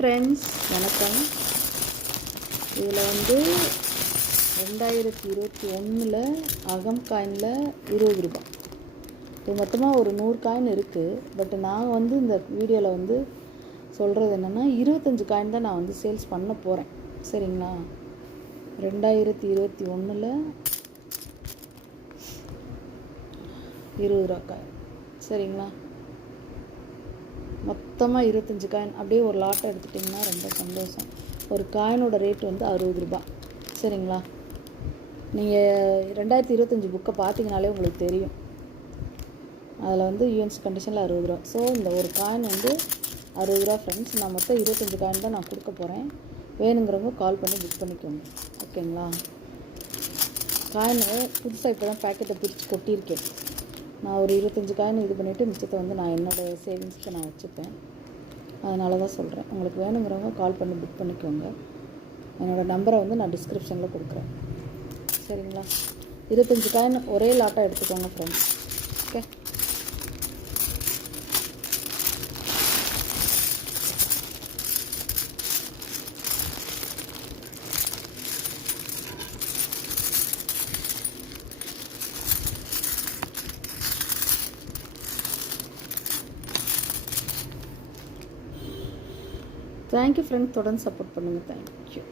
Friends, வணக்கம். இதில் வந்து 2021 அகம் காயினில் 20 ரூபா. இது மொத்தமாக ஒரு 100 காயின் இருக்குது. பட் நான் வந்து இந்த வீடியோவில் வந்து சொல்கிறது என்னென்னா 25 காயின் தான் நான் வந்து சேல்ஸ் பண்ண போகிறேன். சரிங்களா? 2021 20 ரூபா காயின். சரிங்களா? மொத்தமாக 25 காயின் அப்படியே ஒரு லாட்டை எடுத்துட்டிங்கன்னா ரொம்ப சந்தோஷம். ஒரு காயினோட ரேட் வந்து 60 ரூபா. சரிங்களா? நீங்கள் 2025 புக்கை பார்த்தீங்கனாலே உங்களுக்கு தெரியும். அதில் வந்து யூஎன்ஸ் கண்டிஷனில் 60 ரூபா. ஸோ இந்த ஒரு காயின் வந்து 60 ரூபா ஃப்ரெண்ட்ஸ். நான் மொத்தம் 25 காயின் தான் நான் கொடுக்க போகிறேன். வேணுங்கிறவங்க கால் பண்ணி புக் பண்ணிக்கோங்க. ஓகேங்களா? காயின் புதுசாக இப்போ தான் பேக்கெட்டை பிரித்து கொட்டியிருக்கேன். நான் ஒரு 25 காயின் இது பண்ணிவிட்டு மிச்சத்தை வந்து நான் என்னோடய சேவிங்ஸ்க்கு நான் வச்சுப்பேன். அதனால தான் சொல்கிறேன். உங்களுக்கு வேணுங்கிறவங்க கால் பண்ணி புக் பண்ணிக்கோங்க. என்னோடய நம்பரை வந்து நான் டிஸ்கிரிப்ஷனில் கொடுக்குறேன். சரிங்களா? 25 காயின் ஒரே லாட்டாக எடுத்துக்கோங்க ஃப்ரெண்ட்ஸ். ஓகே. Thank you friends. தொடர்ந்து சப்போர்ட் பண்ணுங்கள். தேங்க்யூ.